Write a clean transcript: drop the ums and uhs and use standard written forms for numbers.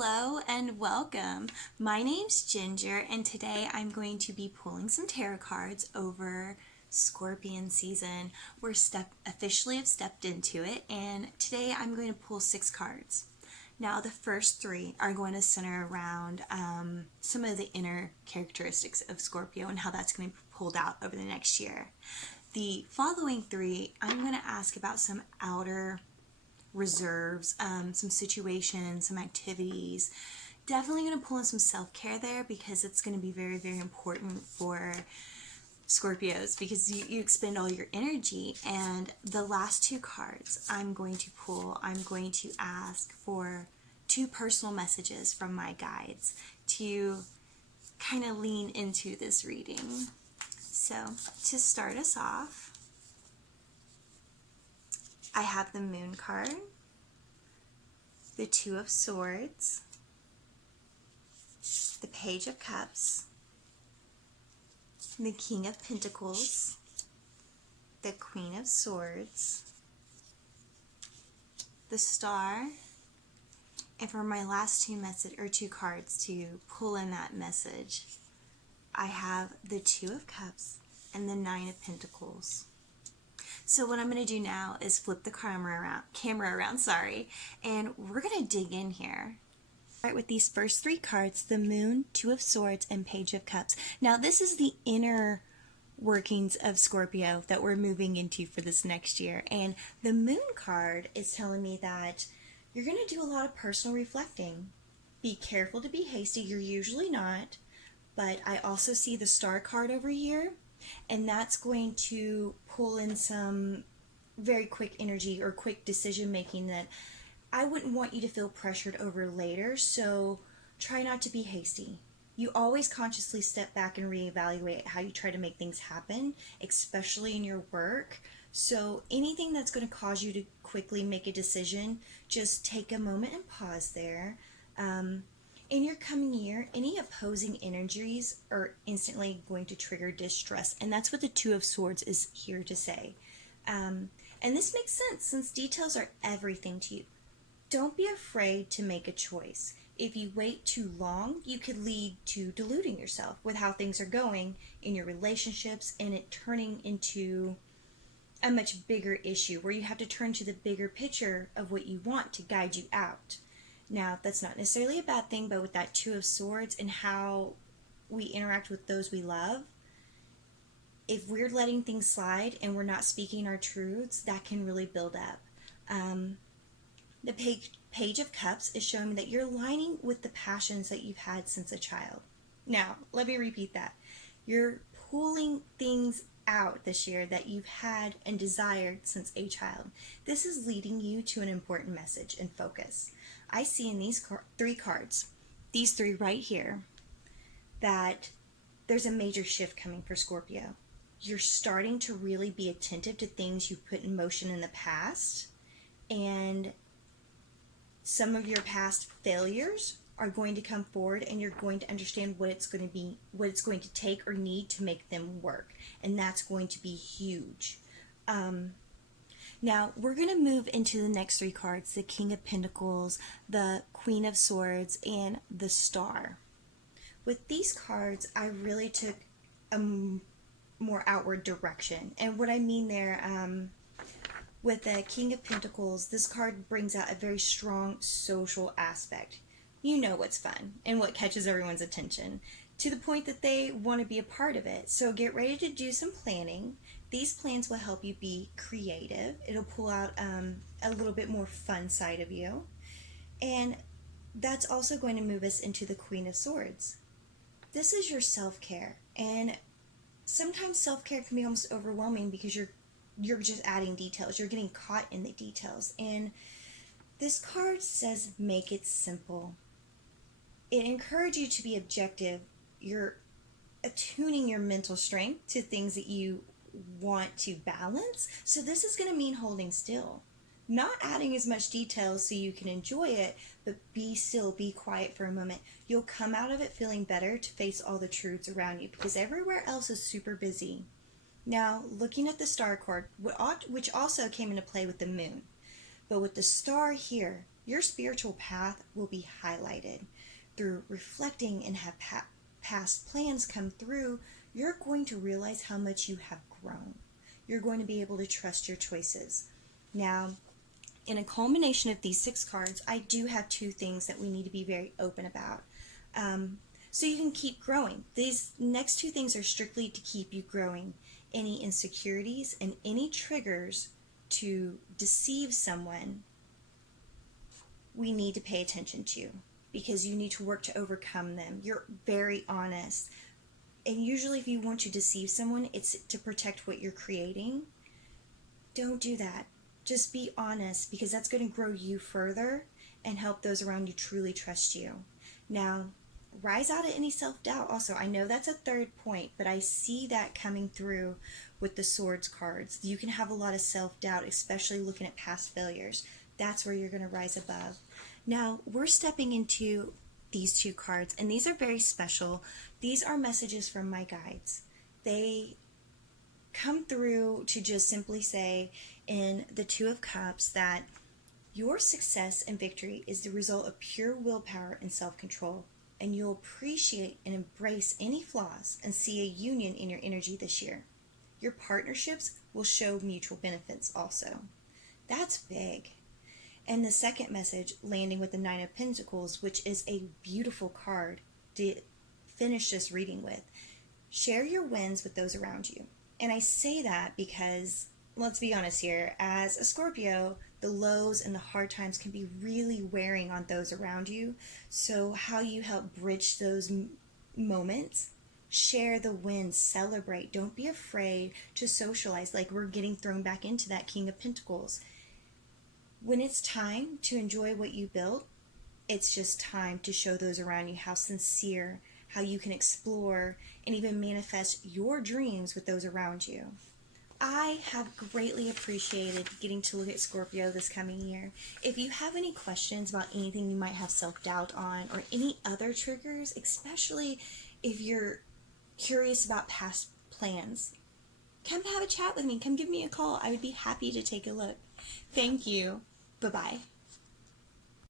Hello and welcome. My name's Ginger, and today I'm going to be pulling some tarot cards over Scorpion season. We're officially have stepped into it, and today I'm going to pull 6 cards. Now, the first 3 are going to center around some of the inner characteristics of Scorpio and how that's going to be pulled out over the next year. The following 3, I'm going to ask about some outer reserves, some situations, some activities. Definitely going to pull in some self-care there because it's going to be very, very important for Scorpios because you expend all your energy. And the last 2 cards I'm going to pull, I'm going to ask for 2 personal messages from my guides to kind of lean into this reading. So to start us off, I have the Moon card, the 2 of Swords, the Page of Cups, the King of Pentacles, the Queen of Swords, the Star, and for my last 2 cards to pull in that message, I have the 2 of Cups and the 9 of Pentacles. So what I'm going to do now is flip the camera around, and we're going to dig in here. All right, with these first 3 cards, the Moon, 2 of Swords, and Page of Cups. Now, this is the inner workings of Scorpio that we're moving into for this next year. And the Moon card is telling me that you're going to do a lot of personal reflecting. Be careful to be hasty. You're usually not. But I also see the Star card over here, and that's going to pull in some very quick energy or quick decision making that I wouldn't want you to feel pressured over later, so try not to be hasty. You always consciously step back and reevaluate how you try to make things happen, especially in your work. So anything that's going to cause you to quickly make a decision, just take a moment and pause there. In your coming year, any opposing energies are instantly going to trigger distress, and that's what the 2 of Swords is here to say. And this makes sense since details are everything to you. Don't be afraid to make a choice. If you wait too long, you could lead to deluding yourself with how things are going in your relationships and it turning into a much bigger issue where you have to turn to the bigger picture of what you want to guide you out. Now, that's not necessarily a bad thing, but with that 2 of Swords and how we interact with those we love, if we're letting things slide and we're not speaking our truths, that can really build up. The Page of Cups is showing me that you're aligning with the passions that you've had since a child. Now, let me repeat that. You're pulling things out this year that you've had and desired since a child. This is leading you to an important message and focus. I see in these 3 cards, these 3 right here, that there's a major shift coming for Scorpio. You're starting to really be attentive to things you put in motion in the past, and some of your past failures are going to come forward, and you're going to understand what it's going to take or need to make them work, and that's going to be huge. Now, we're going to move into the next 3 cards, the King of Pentacles, the Queen of Swords, and the Star. With these cards, I really took a more outward direction. And what I mean there, with the King of Pentacles, this card brings out a very strong social aspect. You know what's fun and what catches everyone's attention, to the point that they want to be a part of it. So get ready to do some planning. These plans will help you be creative. It'll pull out a little bit more fun side of you. And that's also going to move us into the Queen of Swords. This is your self-care. And sometimes self-care can be almost overwhelming because you're just adding details. You're getting caught in the details. And this card says, make it simple. It encourages you to be objective. You're attuning your mental strength to things that you want to balance. So this is going to mean holding still. Not adding as much detail so you can enjoy it, but be still, be quiet for a moment. You'll come out of it feeling better to face all the truths around you because everywhere else is super busy. Now, looking at the Star card, which also came into play with the Moon, but with the Star here, your spiritual path will be highlighted. Through reflecting and have past plans come through, you're going to realize how much you have grown. You're going to be able to trust your choices. Now, in a culmination of these 6 cards, I do have 2 things that we need to be very open about. So you can keep growing. These next 2 things are strictly to keep you growing. Any insecurities and any triggers to deceive someone, we need to pay attention to, because you need to work to overcome them. You're very honest. And usually if you want to deceive someone, it's to protect what you're creating. Don't do that. Just be honest, because that's going to grow you further and help those around you truly trust you. Now, rise out of any self-doubt also. I know that's a 3rd point, but I see that coming through with the Swords cards. You can have a lot of self-doubt, especially looking at past failures. That's where you're going to rise above. Now, we're stepping into these 2 cards, and these are very special. These are messages from my guides. They come through to just simply say in the 2 of Cups that your success and victory is the result of pure willpower and self-control, and you'll appreciate and embrace any flaws and see a union in your energy this year. Your partnerships will show mutual benefits also. That's big. And the second message, landing with the 9 of Pentacles, which is a beautiful card to finish this reading with. Share your wins with those around you. And I say that because, let's be honest here, as a Scorpio, the lows and the hard times can be really wearing on those around you. So how you help bridge those moments, share the wins, celebrate. Don't be afraid to socialize, like we're getting thrown back into that King of Pentacles. When it's time to enjoy what you built, it's just time to show those around you how sincere, how you can explore and even manifest your dreams with those around you. I have greatly appreciated getting to look at Scorpio this coming year. If you have any questions about anything you might have self-doubt on, or any other triggers, especially if you're curious about past plans, come have a chat with me. Come give me a call. I would be happy to take a look. Thank you. Bye-bye.